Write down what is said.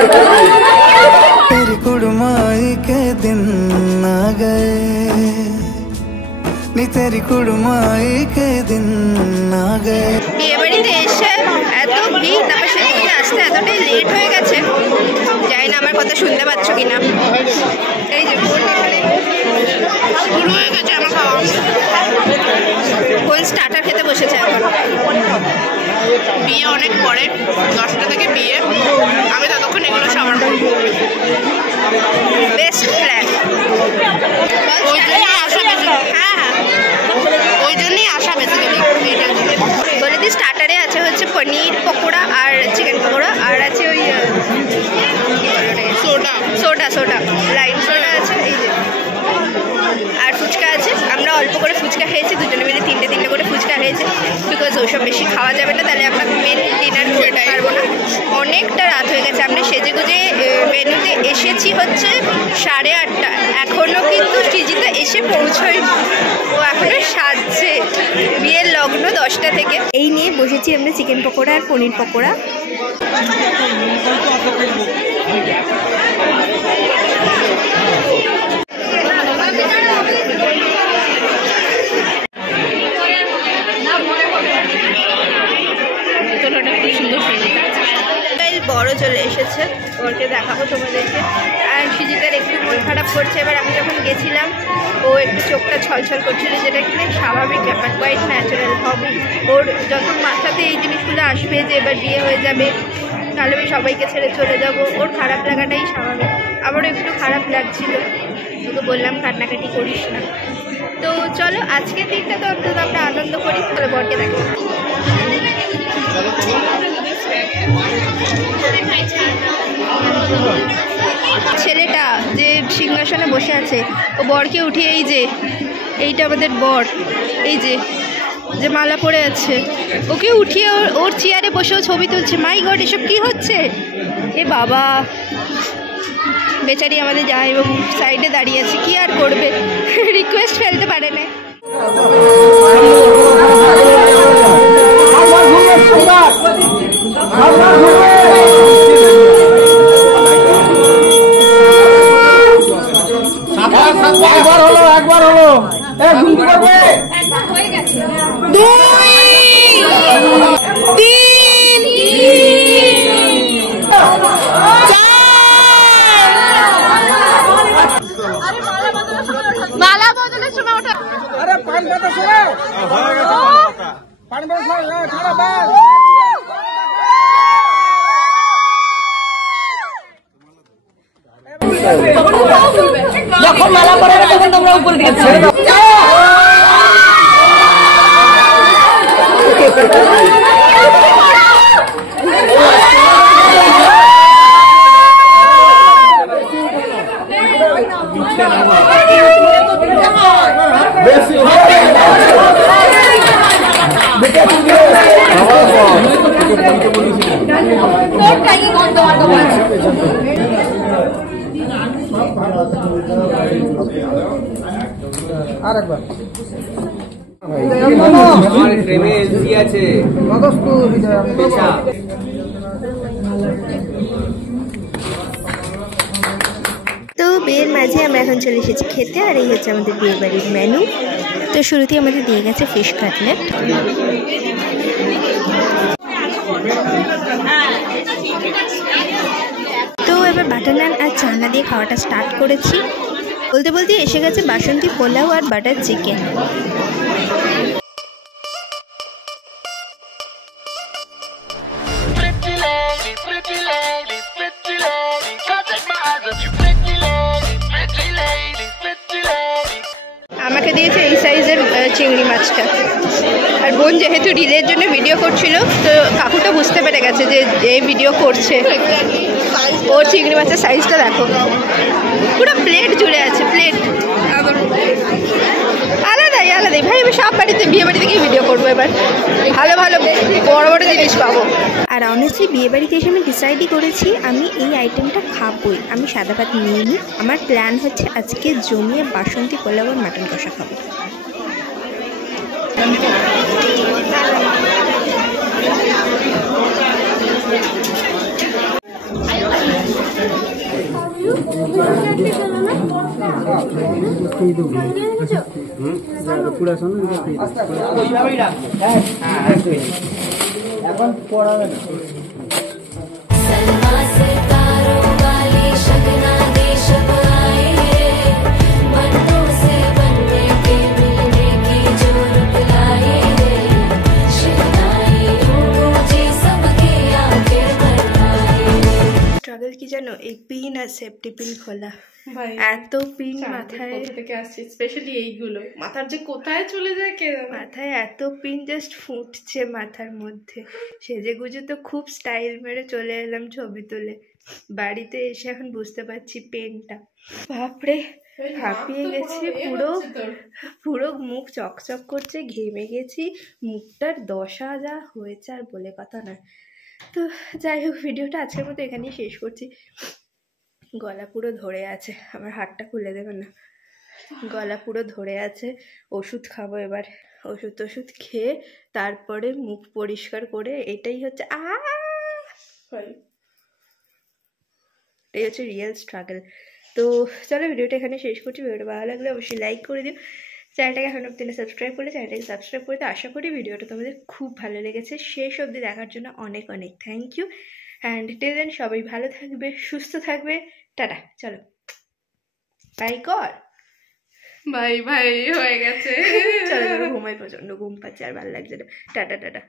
तेरी कुड़माई के दिन आ गए नी तेरी कुड़माई के दिन आ गए। বিয়ে বাড়িতে এসে এত ভিড়, তারপর সেদিকে আসতে এতটাই লেট হয়ে গেছে, জানি না আমার কথা শুনতে পাচ্ছ কিনা। এই যে বোন এখানে শুরু হয়ে গেছে আমার খাওয়া, বোন স্টার্টার খেতে বসেছে এখন। বিয়ে অনেক পরে, 10টা থেকে বিয়ে, আমি ততক্ষণ এগুলো সাবার করবো। বেস্ট প্ল্যান, হ্যাঁ ওই জন্যই আসা বেসিক্যালি। বলে দিই স্টার্টারে আছে হচ্ছে পনির পকোড়া আর চিকেন পকোড়া, আর আছে ওই সোডা লাইম সোডা আছে, এই যে, আর ফুচকা আছে। আমরা অল্প করে ফুচকা খেয়েছি, দুজনে মিলে তিনটে করে ফুচকা খেয়েছি, বিকজ ওইসব বেশি খাওয়া যাবে না, তাহলে আমরা মেন ডিনার করতে পারবো না। অনেকটা রাত হয়ে গেছে, আমরা সেজে গুজে মেনুতে এসেছি হচ্ছে 8:30, এখনও কিন্তু সৃজিতা এসে পৌঁছয়নি, ও এখনও সাজছে। বিয়ের লগ্ন 10টা থেকে। এই নিয়ে বসেছি আমরা চিকেন পকোড়া আর পনির পকোড়া। বড় চলে এসেছে, ওকে দেখাবো তোমাদেরকে। আর সৃজিতার একটু মন খারাপ করছে। এবার আমি যখন গেছিলাম ও একটু চোখটা ছলছল করছিল, যেটা কিনা স্বাভাবিক ব্যাপার, কোয়াইট ন্যাচারাল হবে। ওর যখন মাথাতে এই জিনিসগুলো আসবে যে এবার বিয়ে হয়ে যাবে, তাহলে আমি সবাইকে ছেড়ে চলে যাব, ওর খারাপ লাগাটাই স্বাভাবিক। আমারও একটু খারাপ লাগছিল, তোকে বললাম কান্নাকাটি করিস না। তো চলো আজকের দিনটা তো অন্তত আমরা আনন্দ করি। তাহলে বরকে দেখো, ছেলেটা যে সিংহাসনে বসে আছে ও বরকে উঠিয়ে, এই যে এইটা আমাদের বর, এই যে যে মালা পরে আছে, ওকে উঠিয়ে ওর চেয়ারে বসেও ছবি তুলছে। মাই গড, এসব কি হচ্ছে? এ বাবা, বেচারি আমাদের জামাইবাবু সাইডে দাঁড়িয়ে আছে, কি আর করবে, রিকোয়েস্ট ফেলতে পারে না। একবার হলো মালা বদলের সময় ওঠা, আরে পান পাতা শোনো, পান পাতা শোনো, খারাপ বাস যখন মেলা করে তখন তোমরা উপরে দিকে ছেড়ে দাও। আরেকবার আমার প্রেমে এলসি আছে মগজপুর পেশা। তো বিয়ের মাঝে আমরা এখন চলে এসেছি খেতে, আর এই হচ্ছে আমাদের বিয়ে বাড়ির মেনু। তো শুরুতেই আমাদের দিয়ে গেছে ফিশ কাটলেট, তো এবার বাটার নান আর চানা দিয়ে খাওয়াটা স্টার্ট করেছি। বলতে বলতে এসে গেছে বাসন্তী পোলাও আর বাটার চিকেন। আমাকে দিয়েছে এই সাইজের চিংড়ি মাছটা, আর বোন যেহেতু রিলের জন্য ভিডিও করছিল, তো কাকুটা বুঝতে পেরে গেছে যে এই ভিডিও করছে। ওর চিংড়ি মাছের সাইজটা দেখো, পুরো প্লেট জুড়ে আছে, প্লেট আলাদাই আলাদাই। ভাই আমি সব বাড়িতে বিয়ে বাড়িতে গিয়ে ভিডিও করবো, এবার ভালো ভালো বড় বড় জিনিস পাবো। আর অনেস্টলি বিয়ে বাড়িতে এসে আমি ডিসাইডই করেছি আমি এই আইটেমটা খাবোই। আমি সাদা ভাত নিয়ে নিই, আমার প্ল্যান হচ্ছে আজকে জমিয়ে বাসন্তী পোলাও আর মাটন কষা খাবো। ওইভাবেই রাখ এখন পড়াবে না सलमा सितारों वाली शगना देश आए रे बनों से बनने के मिलने की जो रुत लाए रे शहनाई मुझे सबके आगे बढ़ाए স্ট্রাগল কি জানো, এই পিন আর সেফটি পিন খোলা, ভাই এত পিন মাথায়, কোথা থেকে আসছে স্পেশালি এইগুলো মাথার যে কোথায় চলে যায় কে জানে। মাথায় এত পিন জাস্ট ফুটছে মাথার মধ্যে। সেজে গুজে তো খুব স্টাইল মেরে চলে এলাম ছবি তুলে, বাড়িতে এসে এখন বুঝতে পারছি পেনটা, বাপরে হাঁপিয়ে গেছি পুরো, পুরো মুখ চকচক করছে, ঘেমে গেছি, মুখটার দশা যা হয়েছে আর বলে কথা নয়। তো যাই হোক, ভিডিওটা আজকের মতো এখানেই শেষ করছি। গলা পুরো ধরে আছে, আমার হাতটা খুলে দেবে না, গলা পুরো ধরে আছে। ওষুধ খাবো এবার, ওষুধ খেয়ে তারপরে মুখ পরিষ্কার করে, এটাই হচ্ছে এটাই হচ্ছে রিয়েল স্ট্রাগল। তো চলো ভিডিওটা এখানে শেষ করছি। ভিডিওটা ভালো লাগলে অবশ্যই লাইক করে দিও, চ্যানেলটাকে এখন অব্দি সাবস্ক্রাইব করলে চ্যানেলটাকে সাবস্ক্রাইব করতে। আশা করি ভিডিওটা তোমাদের খুব ভালো লেগেছে, শেষ অবধি দেখার জন্য অনেক অনেক thank you. And till then সবাই ভালো থাকবে, সুস্থ থাকবে, টাটা। চলো বাই কর, ভাই ভাই হয়ে গেছে। চলো ঘুমাই, প্রচন্ড ঘুম পাচ্ছে আর ভালো লাগছে না, টাটা টাটা।